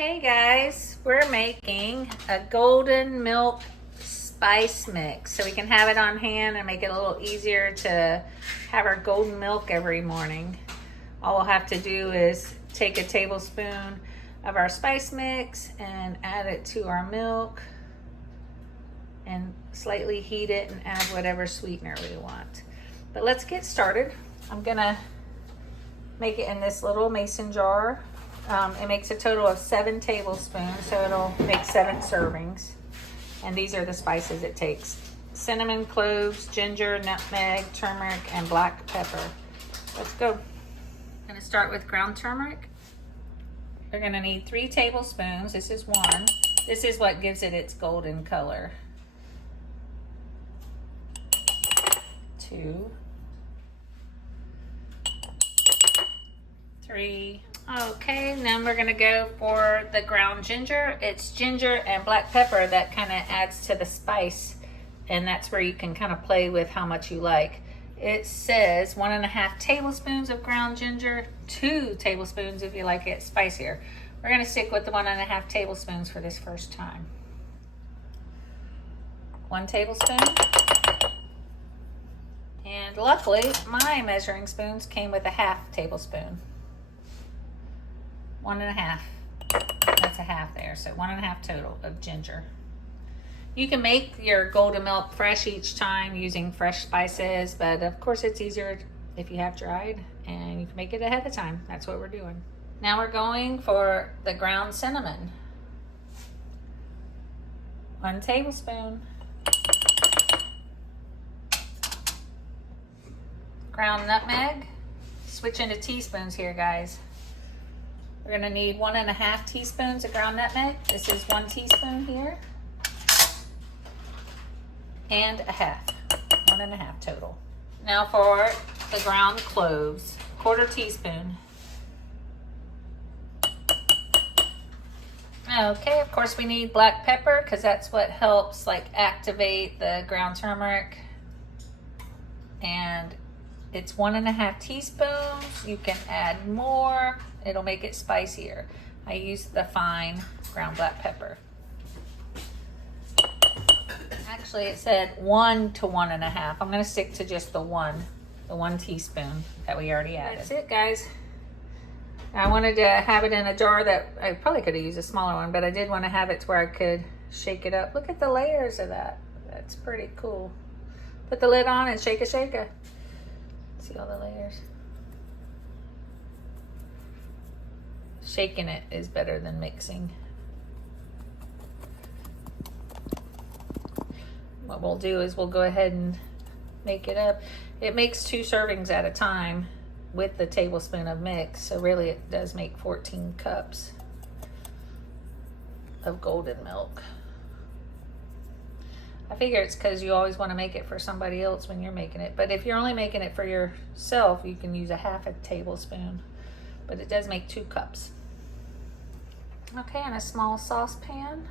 Okay guys, we're making a golden milk spice mix so we can have it on hand and make it a little easier to have our golden milk every morning. All we'll have to do is take a tablespoon of our spice mix and add it to our milk and slightly heat it and add whatever sweetener we want. But let's get started. I'm gonna make it in this little mason jar. It makes a total of 7 tablespoons, so it'll make 7 servings. And these are the spices it takes: cinnamon, cloves, ginger, nutmeg, turmeric, and black pepper. Let's go. I'm gonna start with ground turmeric. We're gonna need 3 tablespoons. This is 1. This is what gives it its golden color. 2, 3. Okay, then we're gonna go for the ground ginger. It's ginger and black pepper that kind of adds to the spice, and that's where you can kind of play with how much you like. It says 1.5 tablespoons of ground ginger, 2 tablespoons if you like it spicier. We're gonna stick with the 1.5 tablespoons for this first time. 1 tablespoon. And luckily, my measuring spoons came with a 1/2 tablespoon. 1.5. That's a 1/2 there, so 1.5 total of ginger. You can make your golden milk fresh each time using fresh spices, but of course it's easier if you have dried, and you can make it ahead of time. That's what we're doing. Now we're going for the ground cinnamon. 1 tablespoon. Ground nutmeg. Switch into teaspoons here, guys. We're gonna need 1.5 teaspoons of ground nutmeg. This is 1 teaspoon here. And a 1/2. 1.5 total. Now for the ground cloves. 1/4 teaspoon. Okay, of course we need black pepper because that's what helps like activate the ground turmeric. And it's 1.5 teaspoons. You can add more. It'll make it spicier. I use the fine ground black pepper. Actually, it said 1 to 1.5. I'm gonna stick to just the 1 teaspoon that we already added. That's it, guys. I wanted to have it in a jar that I probably could have used a smaller one, but I did want to have it to where I could shake it up. Look at the layers of that. That's pretty cool. Put the lid on and shake it. See all the layers? Shaking it is better than mixing. What we'll do is we'll go ahead and make it up. It makes 2 servings at a time with the tablespoon of mix, so really it does make 14 cups of golden milk. I figure it's because you always want to make it for somebody else when you're making it, but if you're only making it for yourself, you can use a 1/2 tablespoon, but it does make 2 cups. Okay, in a small saucepan,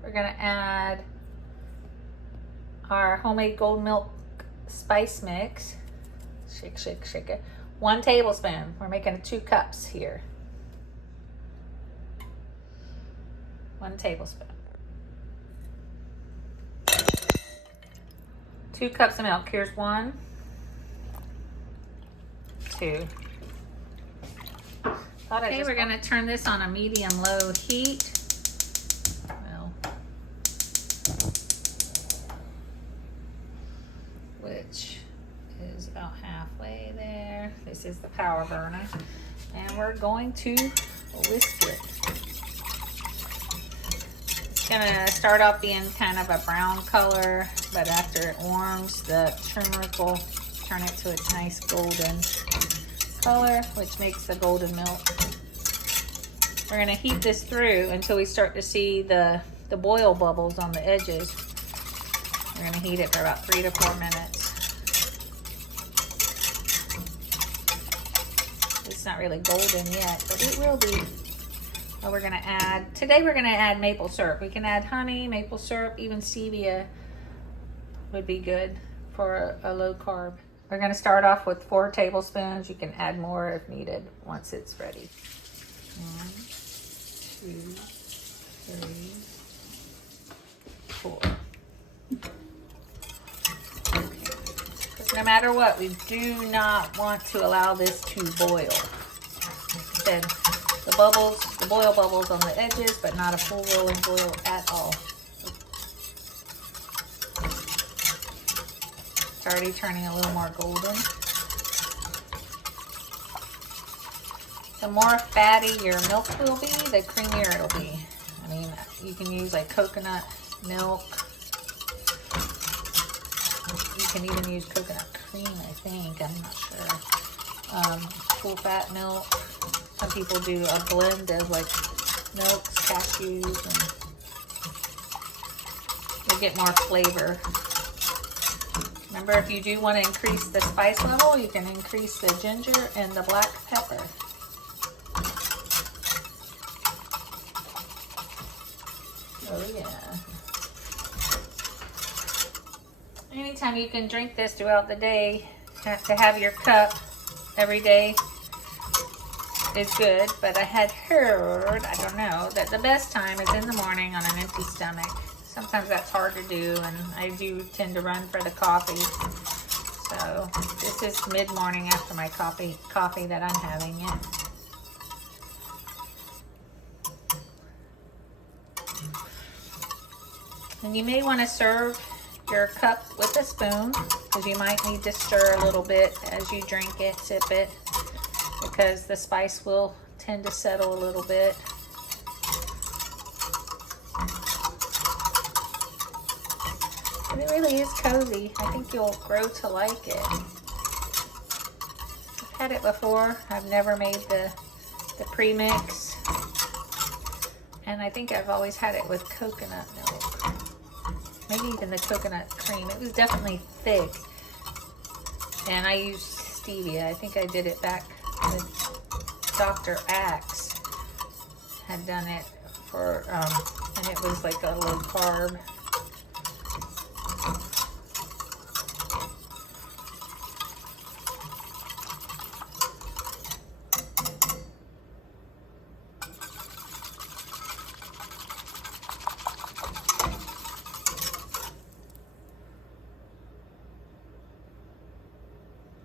we're gonna add our homemade golden milk spice mix. Shake it. 1 tablespoon. We're making 2 cups here. 1 tablespoon. 2 cups of milk. Here's 1, 2. Okay, we're gonna turn this on a medium-low heat. Well, which is about halfway there. This is the power burner, and we're going to whisk it. It's gonna start off being kind of a brown color, but after it warms, the turmeric will turn it to a nice golden color, which makes the golden milk. We're gonna heat this through until we start to see the boil bubbles on the edges. We're gonna heat it for about 3 to 4 minutes. It's not really golden yet, but it will be. Today we're gonna add maple syrup. We can add honey, maple syrup, even stevia would be good for a low carb. We're gonna start off with 4 tablespoons. You can add more if needed once it's ready. 1, 2, 3, 4. Because no matter what, we do not want to allow this to boil. Then the boil bubbles on the edges, but not a full rolling boil at all. It's already turning a little more golden. The more fatty your milk will be, the creamier it'll be. I mean, you can use like coconut milk. You can even use coconut cream, I think. I'm not sure. Full fat milk. Some people do a blend of like milks, cashews, and you'll get more flavor. Remember, if you do want to increase the spice level, you can increase the ginger and the black pepper. Oh yeah. Anytime you can drink this throughout the day, to have your cup every day is good, but I had heard, I don't know, that the best time is in the morning on an empty stomach. Sometimes that's hard to do, and I do tend to run for the coffee. So this is mid-morning after my coffee that I'm having it. And you may want to serve your cup with a spoon, because you might need to stir a little bit as you drink it, sip it, because the spice will tend to settle a little bit. But it really is cozy. I think you'll grow to like it. I've had it before. I've never made the premix. And I think I've always had it with coconut milk. Maybe even the coconut cream. It was definitely thick. And I used stevia. I think I did it back with Dr. Axe. Had done it for, and it was like a low carb.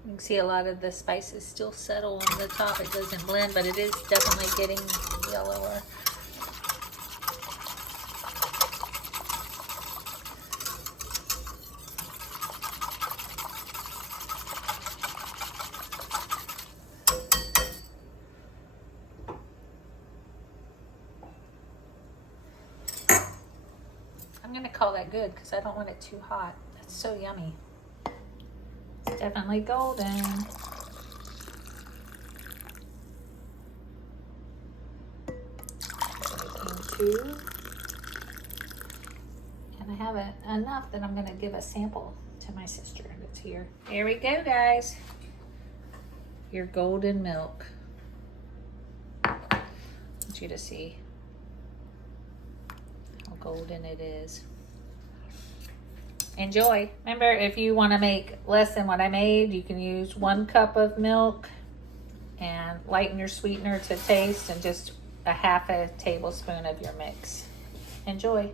You can see a lot of the spices still settle on the top. It doesn't blend, but it is definitely getting yellower. I'm going to call that good because I don't want it too hot. That's so yummy. It's definitely golden. Two. And I have enough that I'm going to give a sample to my sister that's here. Here we go, guys. Your golden milk. I want you to see how golden it is. Enjoy. Remember, if you want to make less than what I made, you can use 1 cup of milk and lighten your sweetener to taste and just a half a tablespoon of your mix. Enjoy.